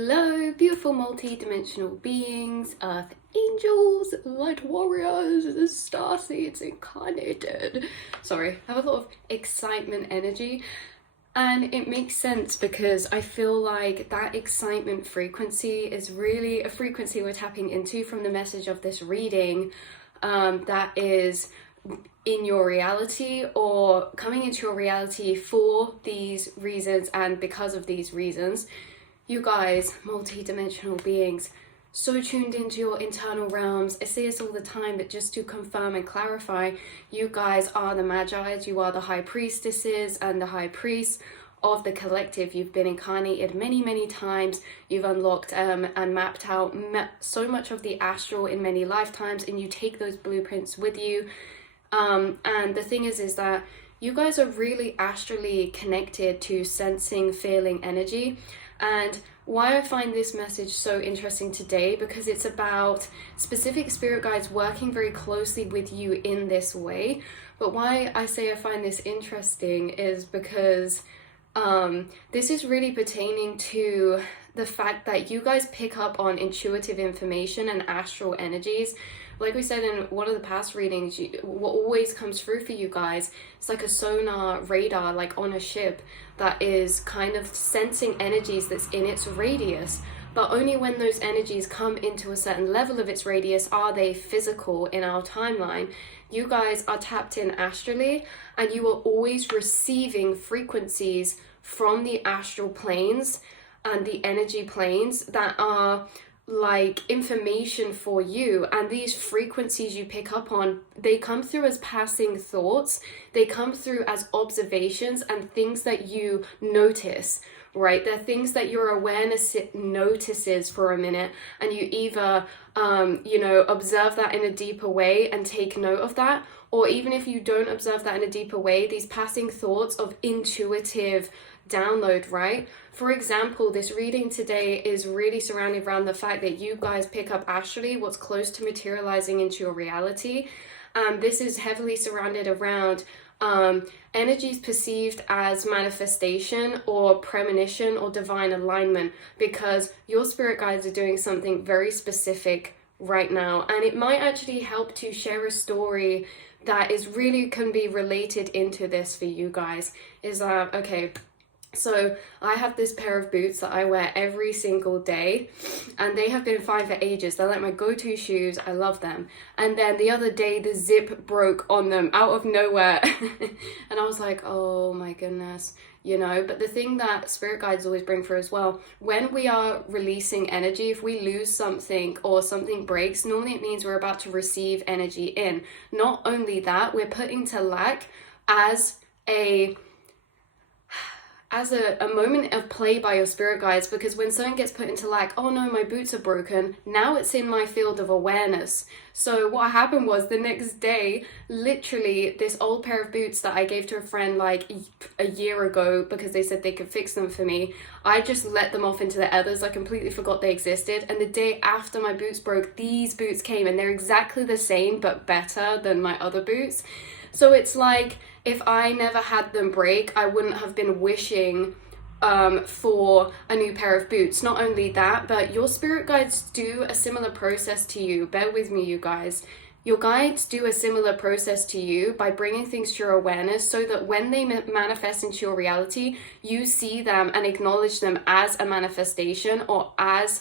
Hello, beautiful multi-dimensional beings, earth angels, light warriors, star seeds incarnated. Sorry, I have a lot of excitement energy, and it makes sense because I feel like that excitement frequency is really a frequency we're tapping into from the message of this reading, that is in your reality or coming into your reality for these reasons and because of these reasons. You guys, multi-dimensional beings, so tuned into your internal realms. I say this all the time, but just to confirm and clarify, you guys are the Magi's, you are the high priestesses and the high priests of the collective. You've been incarnated many, many times. You've unlocked and mapped out so much of the astral in many lifetimes, and you take those blueprints with you. And the thing is that you guys are really astrally connected to sensing, feeling energy. And why I find this message so interesting today, because it's about specific spirit guides working very closely with you in this way. But why I say I find this interesting is because this is really pertaining to the fact that you guys pick up on intuitive information and astral energies. Like we said in one of the past readings, what always comes through for you guys is like a sonar radar, like on a ship, that is kind of sensing energies that's in its radius. But only when those energies come into a certain level of its radius are they physical in our timeline. You guys are tapped in astrally, and you are always receiving frequencies from the astral planes and the energy planes that are like information for you. And these frequencies you pick up on, they come through as passing thoughts, they come through as observations and things that you notice, right? They're things that your awareness notices for a minute, and you either observe that in a deeper way and take note of that, or even if you don't observe that in a deeper way, these passing thoughts of intuitive download, right? For example, this reading today is really surrounded around the fact that you guys pick up astrally what's close to materializing into your reality. This is heavily surrounded around energies perceived as manifestation or premonition or divine alignment, because your spirit guides are doing something very specific right now. And it might actually help to share a story that is really can be related into this for you guys. Is that okay? So I have this pair of boots that I wear every single day, and they have been fine for ages. They're like my go-to shoes. I love them. And then the other day the zip broke on them out of nowhere and I was like, oh my goodness, but the thing that spirit guides always bring through as well, when we are releasing energy, if we lose something or something breaks, normally it means we're about to receive energy in. Not only that, we're putting to lack as a moment of play by your spirit guides, because when something gets put into lack, oh no, my boots are broken, now it's in my field of awareness. So what happened was the next day, literally this old pair of boots that I gave to a friend like a year ago because they said they could fix them for me, I just let them off into the others. I completely forgot they existed, and the day after my boots broke, these boots came, and they're exactly the same but better than my other boots. So it's like, if I never had them break, I wouldn't have been wishing for a new pair of boots. Not only that, but your spirit guides do a similar process to you. Bear with me, you guys. Your guides do a similar process to you by bringing things to your awareness, so that when they manifest into your reality, you see them and acknowledge them as a manifestation or as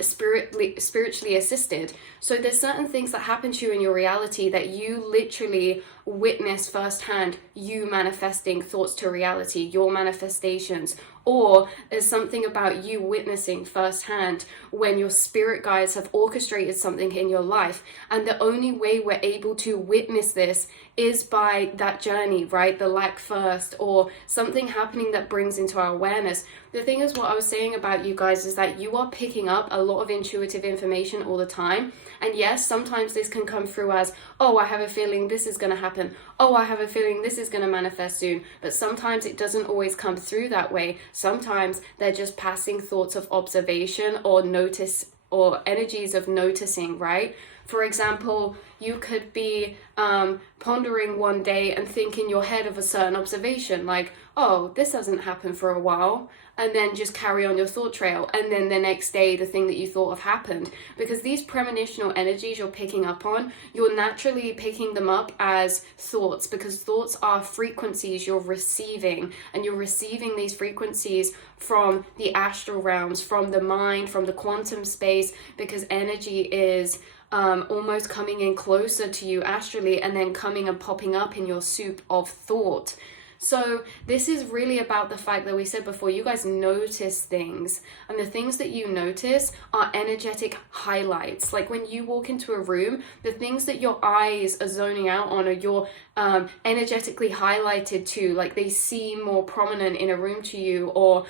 spiritually assisted. So there's certain things that happen to you in your reality that you literally witness firsthand, you manifesting thoughts to reality, your manifestations. Or there's something about you witnessing firsthand when your spirit guides have orchestrated something in your life. And the only way we're able to witness this is by that journey, right? The lack first, or something happening that brings into our awareness. The thing is, what I was saying about you guys is that you are picking up a lot of intuitive information all the time. And yes, sometimes this can come through as, oh, I have a feeling this is going to happen. Oh, I have a feeling this is going to manifest soon. But sometimes it doesn't always come through that way. Sometimes they're just passing thoughts of observation or notice, or energies of noticing, right? For example, you could be pondering one day and think in your head of a certain observation, like, oh, this hasn't happened for a while. and then just carry on your thought trail, and then the next day the thing that you thought of happened. Because these premonitional energies you're picking up on, you're naturally picking them up as thoughts, because thoughts are frequencies you're receiving, and you're receiving these frequencies from the astral realms, from the mind, from the quantum space, because energy is almost coming in closer to you astrally and then coming and popping up in your soup of thought. So this is really about the fact that we said before, you guys notice things, and the things that you notice are energetic highlights. Like when you walk into a room, the things that your eyes are zoning out on, or you're energetically highlighted to, like they seem more prominent in a room to you, or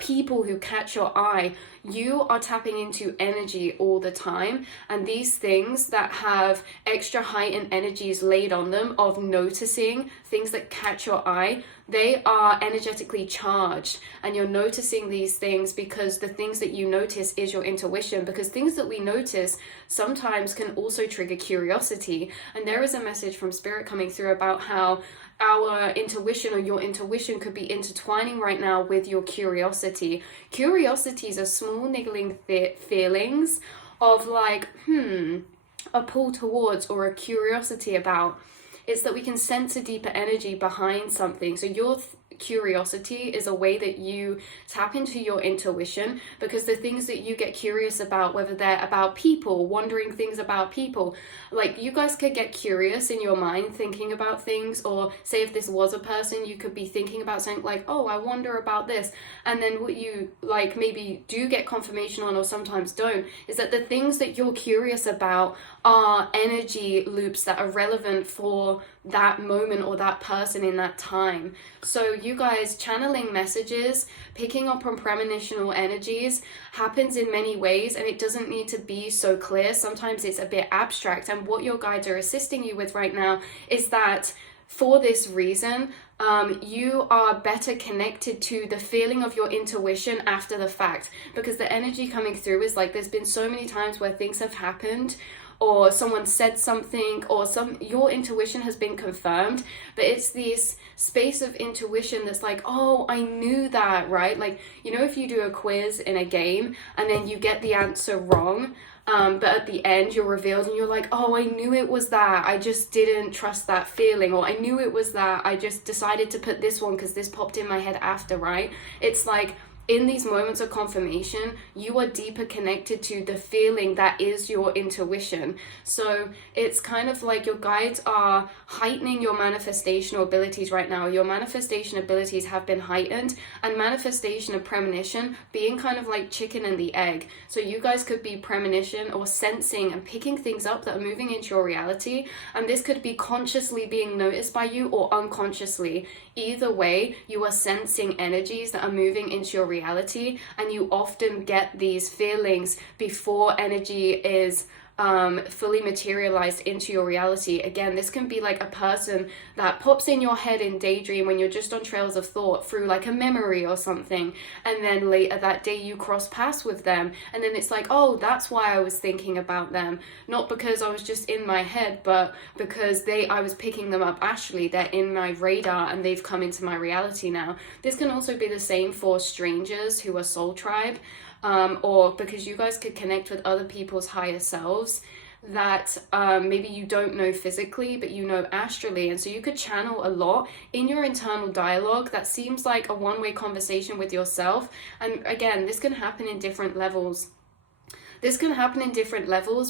people who catch your eye. You are tapping into energy all the time, and these things that have extra heightened energies laid on them of noticing things that catch your eye, they are energetically charged, and you're noticing these things because the things that you notice is your intuition, because things that we notice sometimes can also trigger curiosity. And there is a message from Spirit coming through about how our intuition, or your intuition, could be intertwining right now with your curiosity. Curiosities are small niggling feelings of like, a pull towards, or a curiosity about. It's that we can sense a deeper energy behind something. So your curiosity is a way that you tap into your intuition, because the things that you get curious about, whether they're about people, wondering things about people, like you guys could get curious in your mind thinking about things, or say if this was a person, you could be thinking about something like, oh, I wonder about this, and then what you like maybe do get confirmation on, or sometimes don't, is that the things that you're curious about are energy loops that are relevant for that moment or that person in that time. So you guys, channeling messages, picking up on premonitional energies happens in many ways, and it doesn't need to be so clear. Sometimes it's a bit abstract, and what your guides are assisting you with right now is that for this reason, you are better connected to the feeling of your intuition after the fact, because the energy coming through is like, there's been so many times where things have happened, or someone said something, or your intuition has been confirmed, but it's this space of intuition that's like, oh, I knew that, right? Like, you know, if you do a quiz in a game and then you get the answer wrong, but at the end you're revealed and you're like, oh, I knew it was that, I just didn't trust that feeling, or I knew it was that, I just decided to put this one because this popped in my head after, right? It's like, in these moments of confirmation, you are deeper connected to the feeling that is your intuition. So it's kind of like your guides are heightening your manifestational abilities right now. Your manifestation abilities have been heightened, and manifestation and premonition being kind of like chicken and the egg. So you guys could be premonition or sensing and picking things up that are moving into your reality, and this could be consciously being noticed by you or unconsciously. Either way, you are sensing energies that are moving into your reality, and you often get these feelings before energy is fully materialized into your reality. Again, this can be like a person that pops in your head in daydream when you're just on trails of thought through like a memory or something, and then later that day you cross paths with them, and then it's like, oh, that's why I was thinking about them, not because I was just in my head, but because I was picking them up astrally. They're in my radar and they've come into my reality now. This can also be the same for strangers who are soul tribe, or because you guys could connect with other people's higher selves that maybe you don't know physically, but you know astrally, and so you could channel a lot in your internal dialogue that seems like a one-way conversation with yourself. And again, this can happen in different levels.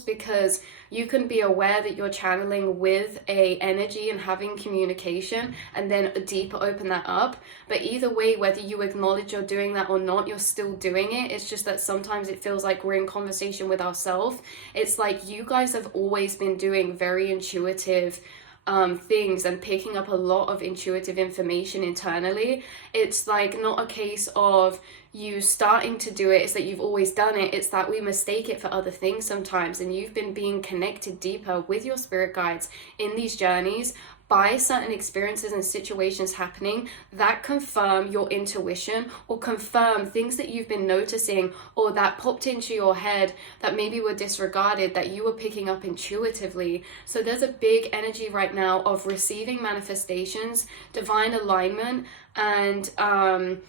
Because you can be aware that you're channeling with a energy and having communication, and then deeper open that up. But either way, whether you acknowledge you're doing that or not, you're still doing it. It's just that sometimes it feels like we're in conversation with ourselves. It's like you guys have always been doing very intuitive things and picking up a lot of intuitive information internally. It's like not a case of you starting to do it, it's that you've always done it. It's that we mistake it for other things sometimes, and you've been being connected deeper with your spirit guides in these journeys by certain experiences and situations happening that confirm your intuition, or confirm things that you've been noticing or that popped into your head that maybe were disregarded, that you were picking up intuitively. So there's a big energy right now of receiving manifestations, divine alignment, and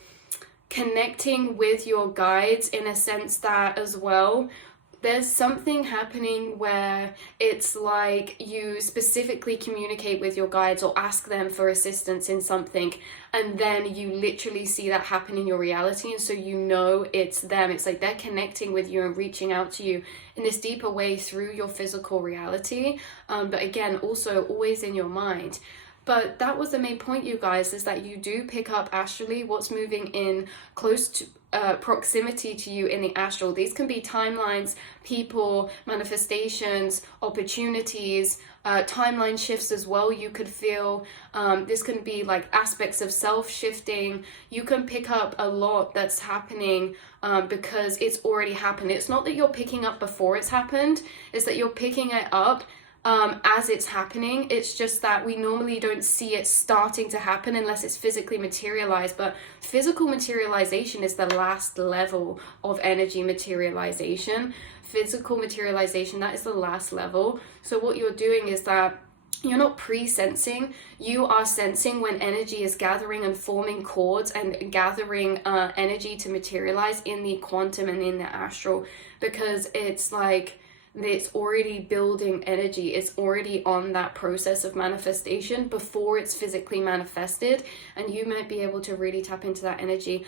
connecting with your guides in a sense that as well, there's something happening where it's like you specifically communicate with your guides or ask them for assistance in something, and then you literally see that happen in your reality, and so you know it's them. It's like they're connecting with you and reaching out to you in this deeper way through your physical reality, but again, also always in your mind. But that was the main point, you guys, is that you do pick up astrally what's moving in close to proximity to you in the astral. These can be timelines, people, manifestations, opportunities, timeline shifts as well. You could feel this can be like aspects of self shifting. You can pick up a lot that's happening because it's already happened. It's not that you're picking up before it's happened, it's that you're picking it up as it's happening. It's just that we normally don't see it starting to happen unless it's physically materialized. But physical materialization is the last level of energy materialization. Physical materialization, that is the last level. So what you're doing is that you're not pre-sensing, you are sensing when energy is gathering and forming chords and gathering energy to materialize in the quantum and in the astral, because it's like it's already building energy. It's already on that process of manifestation before it's physically manifested, and you might be able to really tap into that energy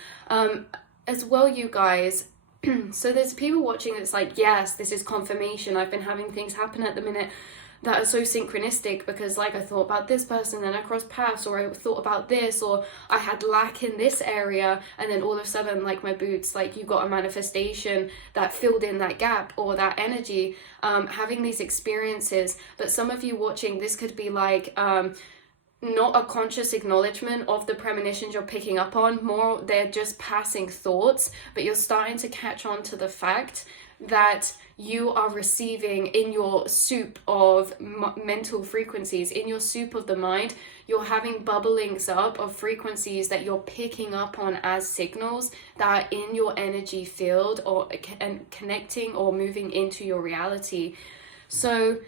as well, you guys. So there's people watching that's like, yes, this is confirmation. I've been having things happen at the minute that are so synchronistic, because like I thought about this person, then I crossed paths, or I thought about this, or I had lack in this area, and then all of a sudden, like my boots, like you got a manifestation that filled in that gap or that energy, having these experiences. But some of you watching, this could be like not a conscious acknowledgement of the premonitions you're picking up on, more they're just passing thoughts, but you're starting to catch on to the fact that you are receiving in your soup of mental frequencies, in your soup of the mind, you're having bubblings up of frequencies that you're picking up on as signals that are in your energy field, or and connecting or moving into your reality. So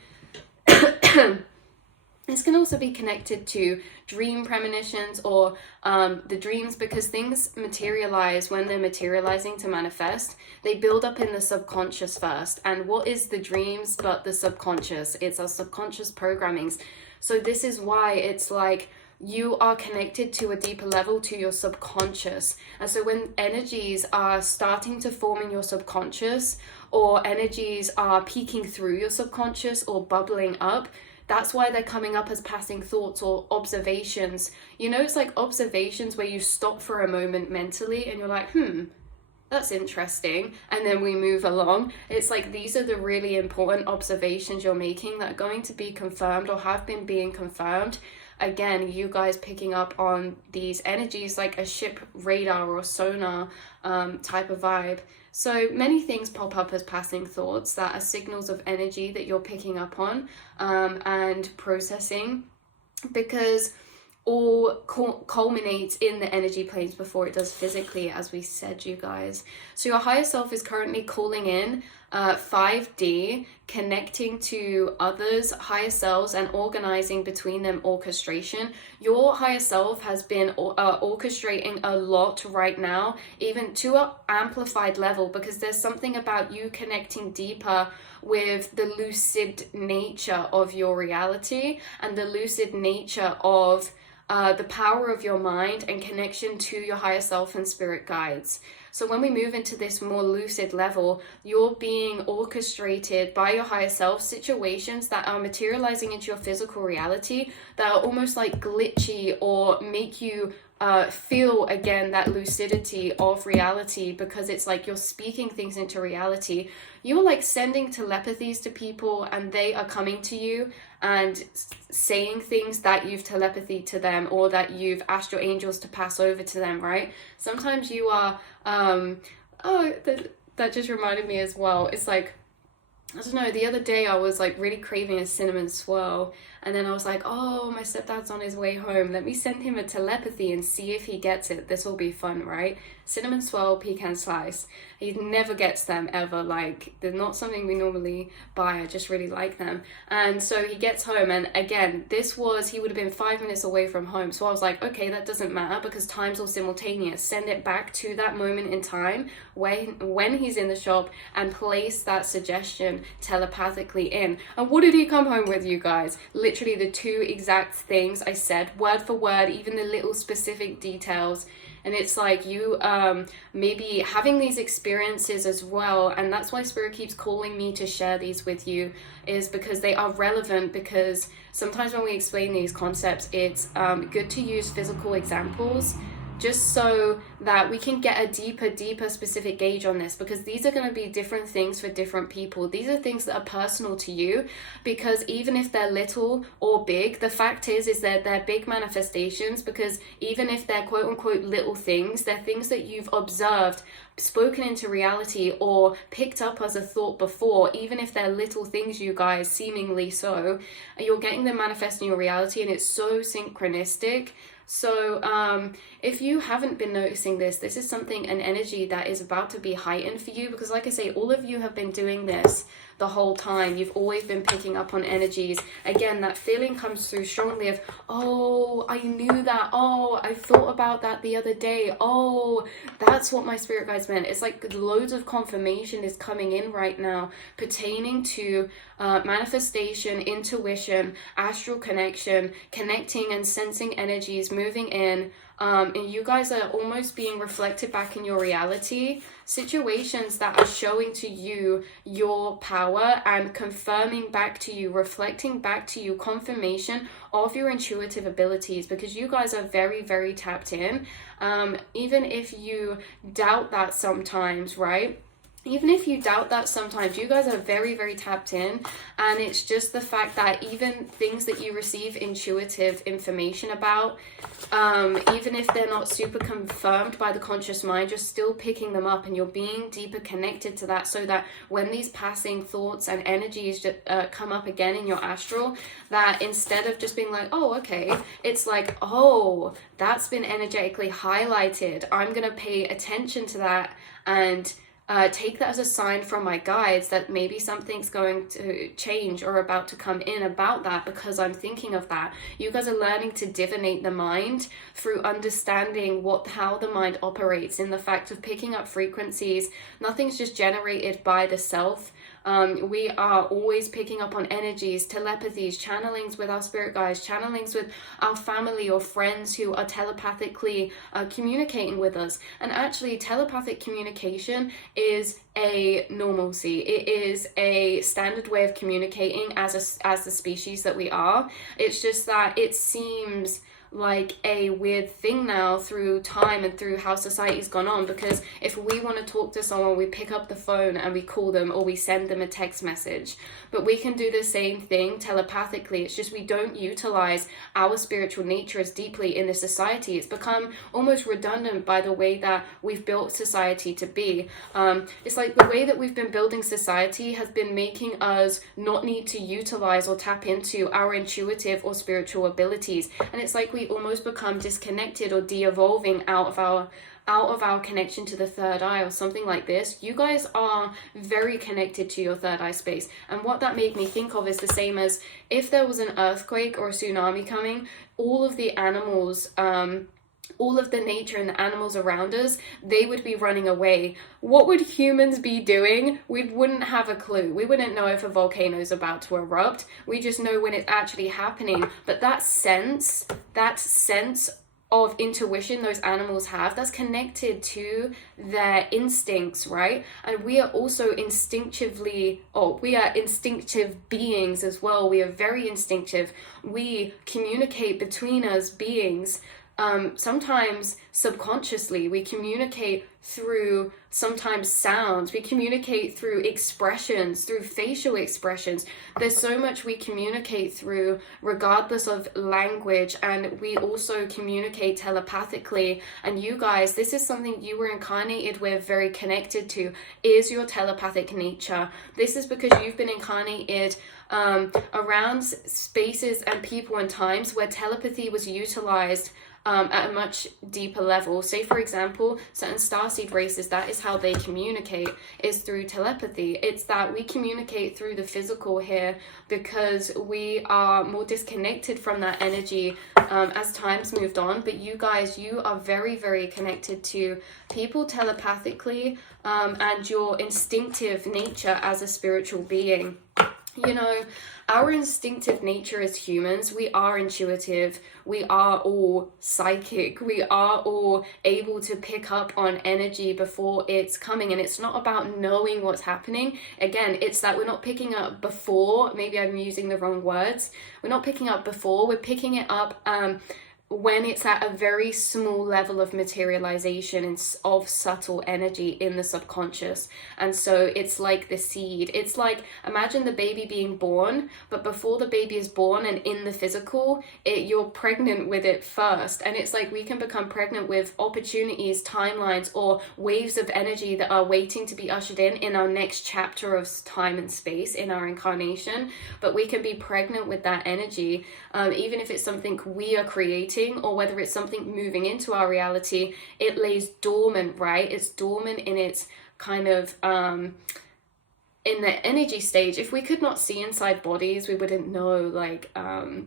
this can also be connected to dream premonitions, or the dreams, because things materialize when they're materializing to manifest. They build up in the subconscious first. And what is the dreams but the subconscious? It's our subconscious programmings. So this is why it's like you are connected to a deeper level to your subconscious. And so when energies are starting to form in your subconscious, or energies are peeking through your subconscious or bubbling up, that's why they're coming up as passing thoughts or observations. You know, it's like observations where you stop for a moment mentally and you're like, that's interesting, and then we move along. It's like these are the really important observations you're making that are going to be confirmed or have been being confirmed. Again, you guys picking up on these energies like a ship radar or sonar type of vibe. So many things pop up as passing thoughts that are signals of energy that you're picking up on and processing, because all culminates in the energy planes before it does physically, as we said, you guys. So your higher self is currently calling in 5D, connecting to others, higher selves, and organizing between them, orchestration. Your higher self has been orchestrating a lot right now, even to an amplified level, because there's something about you connecting deeper with the lucid nature of your reality and the lucid nature of the power of your mind and connection to your higher self and spirit guides. So when we move into this more lucid level, you're being orchestrated by your higher self, situations that are materializing into your physical reality that are almost like glitchy, or make you feel again that lucidity of reality, because it's like you're speaking things into reality. You're like sending telepathies to people, and they are coming to you and saying things that you've telepathied to them, or that you've asked your angels to pass over to them, right? Sometimes you are that just reminded me as well. It's like, I don't know, the other day I was like really craving a cinnamon swirl, and then I was like, oh, my stepdad's on his way home, let me send him a telepathy and see if he gets it. This will be fun, right? cinnamon swirl pecan slice. He never gets them ever, like they're not something we normally buy. I just really like them. And so he gets home, and again, he would have been 5 minutes away from home. So I was like, okay, that doesn't matter because time's all simultaneous. Send it back to that moment in time when he's in the shop and place that suggestion telepathically in. And what did he come home with, you guys? Literally the two exact things I said, word for word, even the little specific details. And it's like you maybe having these experiences as well, and that's why Spirit keeps calling me to share these with you, is because they are relevant. Because sometimes when we explain these concepts, it's good to use physical examples just so that we can get a deeper specific gauge on this, because these are going to be different things for different people. These are things that are personal to you, because even if they're little or big, the fact is that they're big manifestations, because even if they're quote unquote little things, they're things that you've observed, spoken into reality, or picked up as a thought before. Even if they're little things, you guys, seemingly so, you're getting them manifest in your reality, and it's so synchronistic. So if you haven't been noticing this is something, an energy that is about to be heightened for you, because like I say, all of you have been doing this the whole time. You've always been picking up on energies. Again, that feeling comes through strongly of, oh, I knew that. Oh, I thought about that the other day. Oh, that's what my spirit guides meant. It's like loads of confirmation is coming in right now pertaining to manifestation, intuition, astral connection, connecting and sensing energies moving in. And you guys are almost being reflected back in your reality. Situations that are showing to you your power and confirming back to you, reflecting back to you confirmation of your intuitive abilities, because you guys are very, very tapped in. Even if you doubt that sometimes, right? Even if you doubt that sometimes, you guys are very, very tapped in. And it's just the fact that even things that you receive intuitive information about, even if they're not super confirmed by the conscious mind, you're still picking them up and you're being deeper connected to that, so that when these passing thoughts and energies come up again in your astral, that instead of just being like, oh, okay, it's like, oh, that's been energetically highlighted. I'm going to pay attention to that and take that as a sign from my guides that maybe something's going to change or about to come in about that, because I'm thinking of that. You guys are learning to divinate the mind through understanding how the mind operates, in the fact of picking up frequencies. Nothing's just generated by the self. We are always picking up on energies, telepathies, channelings with our spirit guides, channelings with our family or friends who are telepathically communicating with us. And actually, telepathic communication is a normalcy. It is a standard way of communicating as the species that we are. It's just that it seems like a weird thing now through time and through how society's gone on, because if we want to talk to someone, we pick up the phone and we call them, or we send them a text message. But we can do the same thing telepathically. It's just we don't utilize our spiritual nature as deeply in this society. It's become almost redundant by the way that we've built society to be. It's like the way that we've been building society has been making us not need to utilize or tap into our intuitive or spiritual abilities. And it's like we almost become disconnected or de-evolving out of our connection to the third eye or something like this. You guys are very connected to your third eye space. And what that made me think of is the same as if there was an earthquake or a tsunami coming, all of the animals, all of the nature and the animals around us, they would be running away. What would humans be doing? We wouldn't have a clue. We wouldn't know if a volcano is about to erupt. We just know when it's actually happening. But that sense of intuition those animals have, that's connected to their instincts, right? And we are also instinctive beings as well. We are very instinctive. We communicate between us beings. Sometimes subconsciously, we communicate through sometimes sounds, we communicate through expressions, through facial expressions. There's so much we communicate through regardless of language, and we also communicate telepathically. And you guys, this is something you were incarnated with, very connected to, is your telepathic nature. This is because you've been incarnated around spaces and people and times where telepathy was utilized at a much deeper level. Say for example, certain starseed races, that is how they communicate, is through telepathy. It's that we communicate through the physical here because we are more disconnected from that energy as time's moved on. But you guys, you are very, very connected to people telepathically, and your instinctive nature as a spiritual being. You know, our instinctive nature as humans, we are intuitive, we are all psychic, we are all able to pick up on energy before it's coming. And it's not about knowing what's happening. Again, it's that we're not picking up before, maybe I'm using the wrong words, we're not picking up before, we're picking it up when it's at a very small level of materialization and of subtle energy in the subconscious. And so it's like the seed. It's like, imagine the baby being born, but before the baby is born and in the physical, you're pregnant with it first. And it's like we can become pregnant with opportunities, timelines, or waves of energy that are waiting to be ushered in our next chapter of time and space in our incarnation. But we can be pregnant with that energy, even if it's something we are creating, or whether it's something moving into our reality. It lays dormant, right? It's dormant in its kind of in the energy stage. If we could not see inside bodies, we wouldn't know. Like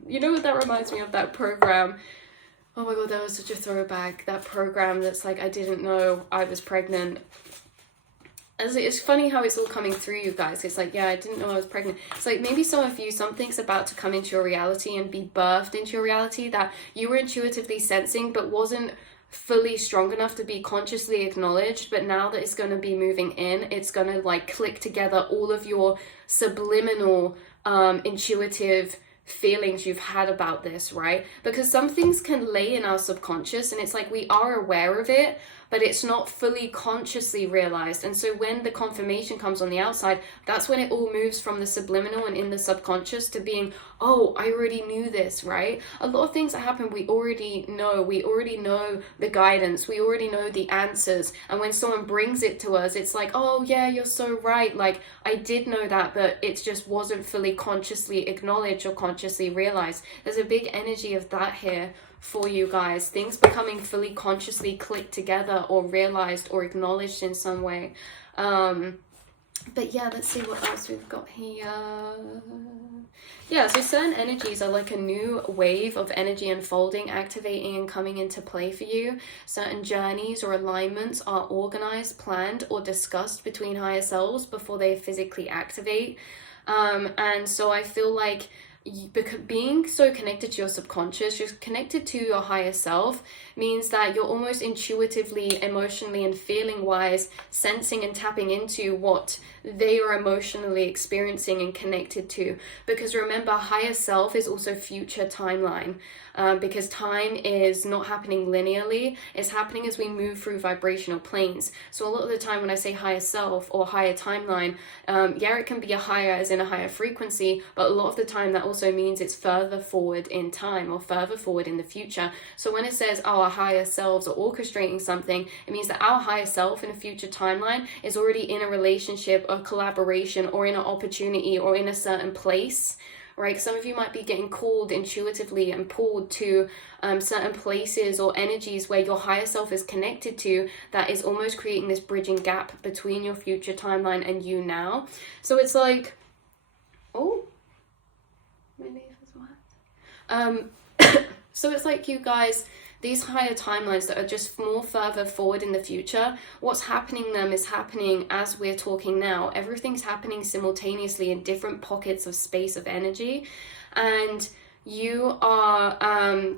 you know what that reminds me of? That program, oh my god, that was such a throwback. That program that's like, I didn't know I was pregnant. It's funny how it's all coming through, you guys. It's like, yeah, I didn't know I was pregnant. It's like maybe some of you, something's about to come into your reality and be birthed into your reality that you were intuitively sensing but wasn't fully strong enough to be consciously acknowledged. But now that it's going to be moving in, it's going to like click together all of your subliminal intuitive feelings you've had about this, right? Because some things can lay in our subconscious and it's like we are aware of it, but it's not fully consciously realized. And so when the confirmation comes on the outside, that's when it all moves from the subliminal and in the subconscious to being, oh, I already knew this, right? A lot of things that happen, we already know. We already know the guidance. We already know the answers. And when someone brings it to us, it's like, oh yeah, you're so right. Like, I did know that, but it just wasn't fully consciously acknowledged or consciously realized. There's a big energy of that here for you guys. Things becoming fully consciously clicked together or realized or acknowledged in some way. But yeah, let's see what else we've got here. Yeah, so certain energies are like a new wave of energy unfolding, activating and coming into play for you. Certain journeys or alignments are organized, planned or discussed between higher selves before they physically activate. And so I feel like being so connected to your subconscious, you're connected to your higher self, means that you're almost intuitively, emotionally and feeling wise sensing and tapping into what they are emotionally experiencing and connected to. Because remember, higher self is also future timeline, because time is not happening linearly, it's happening as we move through vibrational planes. So a lot of the time when I say higher self or higher timeline, yeah, it can be a higher as in a higher frequency, but a lot of the time that also means it's further forward in time or further forward in the future. So when it says our higher selves are orchestrating something, it means that our higher self in a future timeline is already in a relationship or collaboration or in an opportunity or in a certain place, right? Some of you might be getting called intuitively and pulled to certain places or energies where your higher self is connected to, that is almost creating this bridging gap between your future timeline and you now. So it's like, oh, my leaf is wet. So it's like, you guys, these higher timelines that are just more further forward in the future, what's happening them is happening as we're talking now. Everything's happening simultaneously in different pockets of space of energy, and you are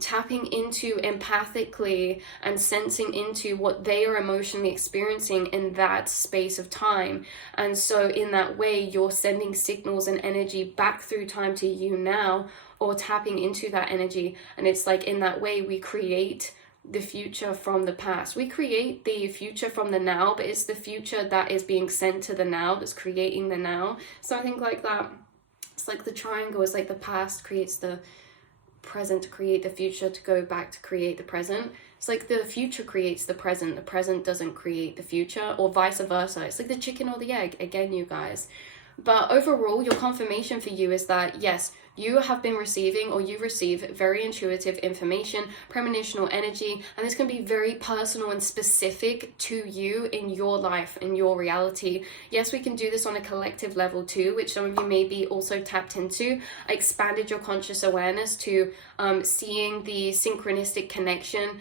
tapping into empathically and sensing into what they are emotionally experiencing in that space of time. And so in that way, you're sending signals and energy back through time to you now, or tapping into that energy. And it's like, in that way, we create the future from the past. We create the future from the now, but it's the future that is being sent to the now that's creating the now. So I think like that, it's like the triangle is like the past creates the present to create the future, to go back to create the present. It's like the future creates the present doesn't create the future, or vice versa. It's like the chicken or the egg, again, you guys. But overall, your confirmation for you is that, yes, you have been receiving, or you receive very intuitive information, premonitional energy, and this can be very personal and specific to you in your life, in your reality. Yes, we can do this on a collective level too, which some of you may be also tapped into. I expanded your conscious awareness to seeing the synchronistic connection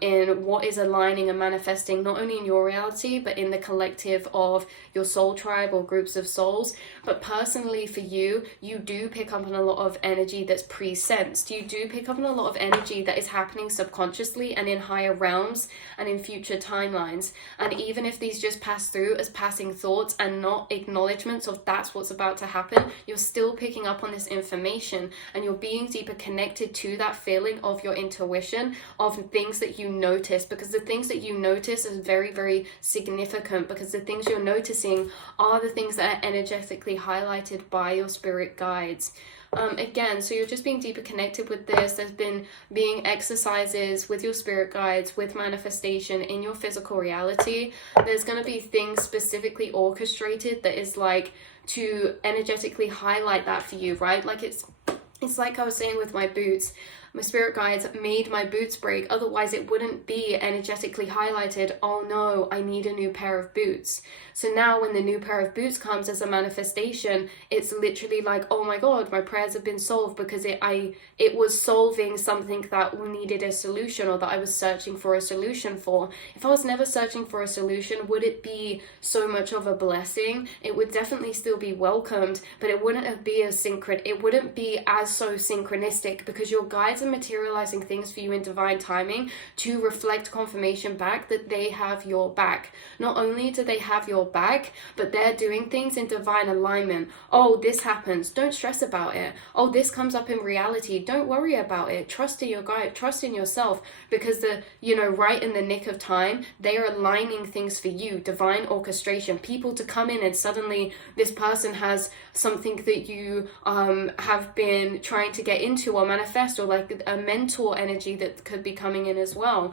in what is aligning and manifesting not only in your reality but in the collective of your soul tribe or groups of souls. But personally for you, you do pick up on a lot of energy that's pre-sensed. You do pick up on a lot of energy that is happening subconsciously and in higher realms and in future timelines. And even if these just pass through as passing thoughts and not acknowledgements of that's what's about to happen, you're still picking up on this information, and you're being deeper connected to that feeling of your intuition, of things that you notice, because the things that you notice is very, very significant, because the things you're noticing are the things that are energetically highlighted by your spirit guides. Again, so you're just being deeper connected with this. There's been being exercises with your spirit guides, with manifestation in your physical reality. There's going to be things specifically orchestrated that is like to energetically highlight that for you, right? Like it's like I was saying with my boots. My spirit guides made my boots break, otherwise it wouldn't be energetically highlighted, oh no, I need a new pair of boots. So now when the new pair of boots comes as a manifestation, it's literally like, oh my god, my prayers have been solved, because it was solving something that needed a solution, or that I was searching for a solution for. If I was never searching for a solution, would it be so much of a blessing? It would definitely still be welcomed, but it wouldn't be it wouldn't be as so synchronistic, because your guides are materializing things for you in divine timing to reflect confirmation back that they have your back. Not only do they have your back, but they're doing things in divine alignment. Oh, this happens, don't stress about it. Oh, this comes up in reality, don't worry about it. Trust in your guide, trust in yourself, because right in the nick of time, they are aligning things for you. Divine orchestration, people to come in, and suddenly this person has something that you have been trying to get into or manifest, or like a mentor energy that could be coming in as well.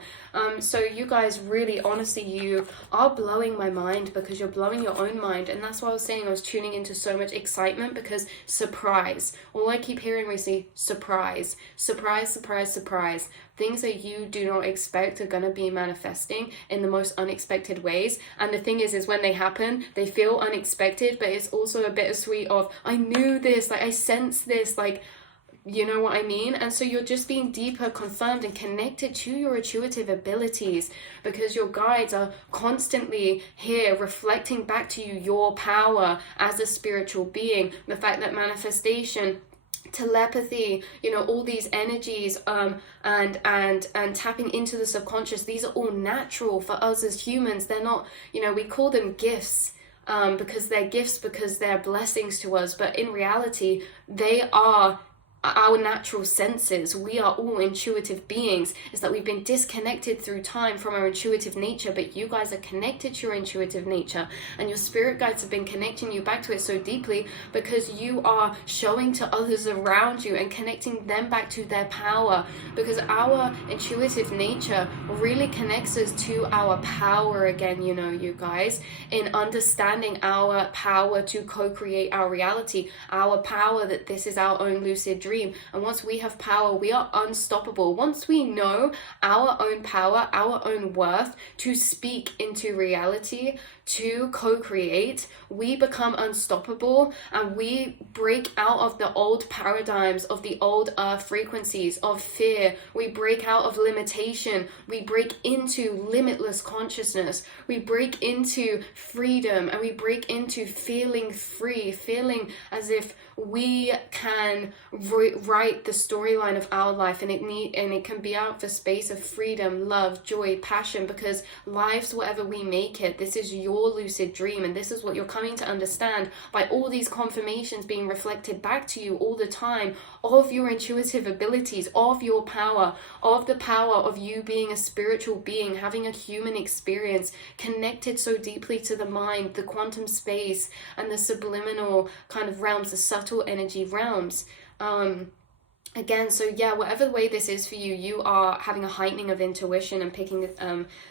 So you guys, really, honestly, you are blowing my mind, because you're blowing your own mind. And that's why I was saying I was tuning into so much excitement, because surprise, all I keep hearing recently, surprise, surprise, surprise, surprise. Things that you do not expect are going to be manifesting in the most unexpected ways. And the thing is when they happen, they feel unexpected, but it's also a bittersweet of, I knew this, like I sensed this, like, you know what I mean? And so you're just being deeper confirmed and connected to your intuitive abilities, because your guides are constantly here reflecting back to you your power as a spiritual being. The fact that manifestation, telepathy, all these energies, and tapping into the subconscious, these are all natural for us as humans. They're not, we call them gifts, because they're gifts, because they're blessings to us, but in reality, they are our natural senses. We are all intuitive beings. It's that we've been disconnected through time from our intuitive nature, but you guys are connected to your intuitive nature, and your spirit guides have been connecting you back to it so deeply, because you are showing to others around you and connecting them back to their power, because our intuitive nature really connects us to our power again, you guys, in understanding our power to co-create our reality, our power that this is our own lucid dream. And once we have power, we are unstoppable. Once we know our own power, our own worth to speak into reality, to co-create, we become unstoppable, and we break out of the old paradigms, of the old earth frequencies of fear. We break out of limitation. We break into limitless consciousness. We break into freedom, and we break into feeling free, feeling as if we can write the storyline of our life, and it can be out for space of freedom, love, joy, passion, because life's whatever we make it. This is your lucid dream, and this is what you're coming to understand by all these confirmations being reflected back to you all the time of your intuitive abilities, of your power, of the power of you being a spiritual being, having a human experience, connected so deeply to the mind, the quantum space, and the subliminal kind of realms, the subtle energy realms. Again, so yeah, whatever way this is for you, you are having a heightening of intuition and picking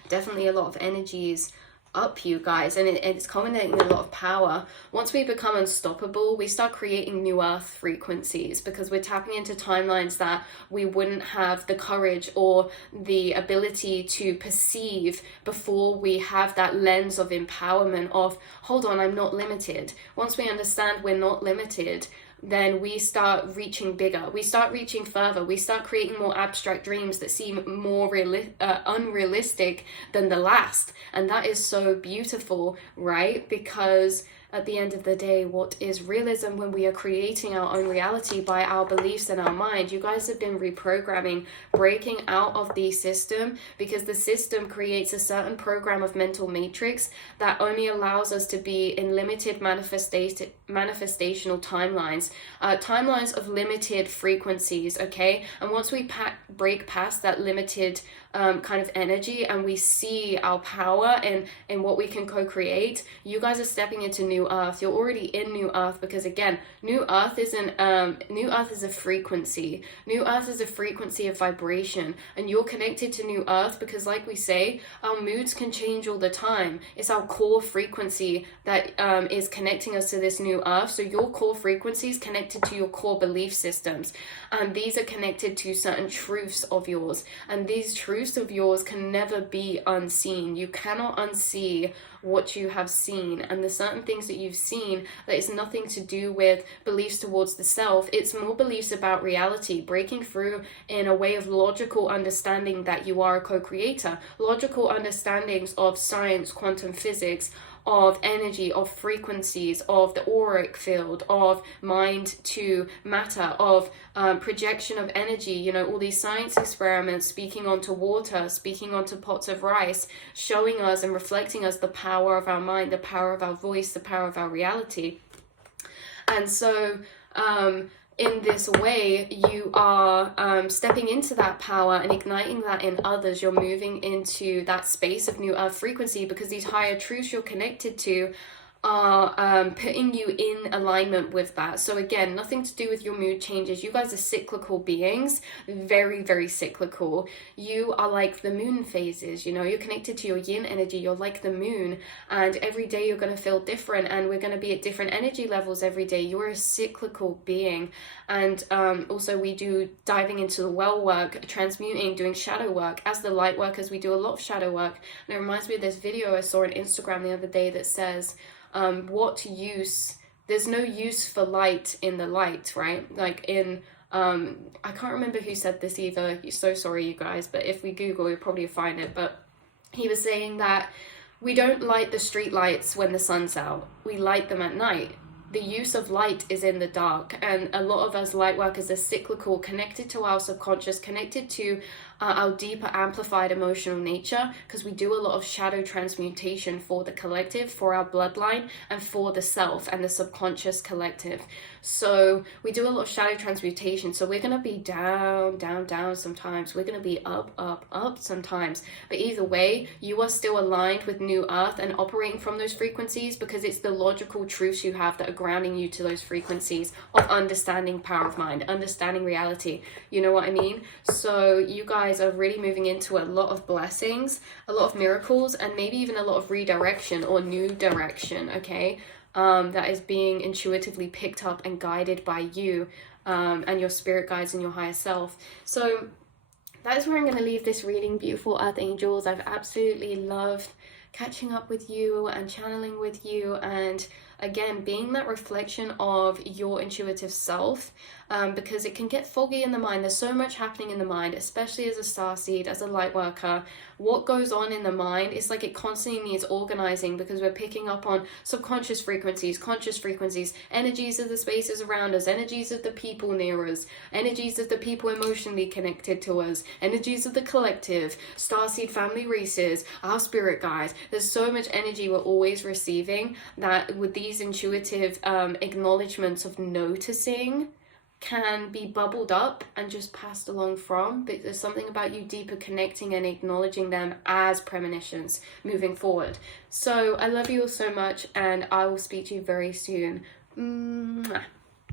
definitely a lot of energies up, you guys, and it's culminating in a lot of power. Once we become unstoppable, we start creating new earth frequencies, because we're tapping into timelines that we wouldn't have the courage or the ability to perceive before we have that lens of empowerment of, hold on, I'm not limited. Once we understand we're not limited, then we start reaching bigger, we start reaching further, we start creating more abstract dreams that seem more unrealistic than the last. And that is so beautiful, right? Because at the end of the day, what is realism when we are creating our own reality by our beliefs and our mind? You guys have been reprogramming, breaking out of the system, because the system creates a certain program of mental matrix that only allows us to be in limited manifestational timelines, timelines of limited frequencies, okay? And once we break past that limited kind of energy, and we see our power and what we can co-create, you guys are stepping into new earth. You're already in new earth, because again, new earth is a frequency. New earth is a frequency of vibration, and you're connected to new earth because, like we say, our moods can change all the time. It's our core frequency that is connecting us to this new earth. So your core frequency is connected to your core belief systems, and these are connected to certain truths of yours, and these truths of yours can never be unseen. You cannot unsee what you have seen, and the certain things that you've seen, that is nothing to do with beliefs towards the self. It's more beliefs about reality, breaking through in a way of logical understanding that you are a co-creator, logical understandings of science, quantum physics, of energy, of frequencies, of the auric field, of mind to matter, of projection of energy, you know, all these science experiments, speaking onto water, speaking onto pots of rice, showing us and reflecting us the power of our mind, the power of our voice, the power of our reality. And so in this way, you are stepping into that power and igniting that in others. You're moving into that space of new earth frequency, because these higher truths you're connected to are putting you in alignment with that. So again, nothing to do with your mood changes. You guys are cyclical beings, very, very cyclical. You are like the moon phases, you know, you're connected to your yin energy. You're like the moon, and every day you're going to feel different, and we're going to be at different energy levels every day. You're a cyclical being. And also we do diving into the well work, transmuting, doing shadow work. As the light workers, we do a lot of shadow work. And it reminds me of this video I saw on Instagram the other day that says, what use, there's no use for light in the light, right? Like in I can't remember who said this either, so sorry you guys, but if we Google, you'll probably find it. But he was saying that we don't light the street lights when the sun's out, we light them at night. The use of light is in the dark, and a lot of us light workers are cyclical, connected to our subconscious, connected to our deeper amplified emotional nature, because we do a lot of shadow transmutation for the collective, for our bloodline, and for the self and the subconscious collective. So we do a lot of shadow transmutation. So we're going to be down, down, down sometimes. We're going to be up, up, up sometimes. But either way, you are still aligned with new earth and operating from those frequencies, because it's the logical truths you have that are grounding you to those frequencies of understanding power of mind, understanding reality. You know what I mean? So you guys are really moving into a lot of blessings, a lot of miracles, and maybe even a lot of redirection or new direction, okay? That is being intuitively picked up and guided by you and your spirit guides and your higher self. So that is where I'm going to leave this reading, beautiful earth angels. I've absolutely loved catching up with you and channeling with you, and again, being that reflection of your intuitive self, because it can get foggy in the mind. There's so much happening in the mind, especially as a starseed, as a light worker. What goes on in the mind, it's like it constantly needs organizing, because we're picking up on subconscious frequencies, conscious frequencies, energies of the spaces around us, energies of the people near us, energies of the people emotionally connected to us, energies of the collective, starseed family races, our spirit guides. There's so much energy we're always receiving, that with these intuitive acknowledgements of noticing can be bubbled up and just passed along from, but there's something about you deeper connecting and acknowledging them as premonitions moving forward. So I love you all so much, and I will speak to you very soon. Mwah.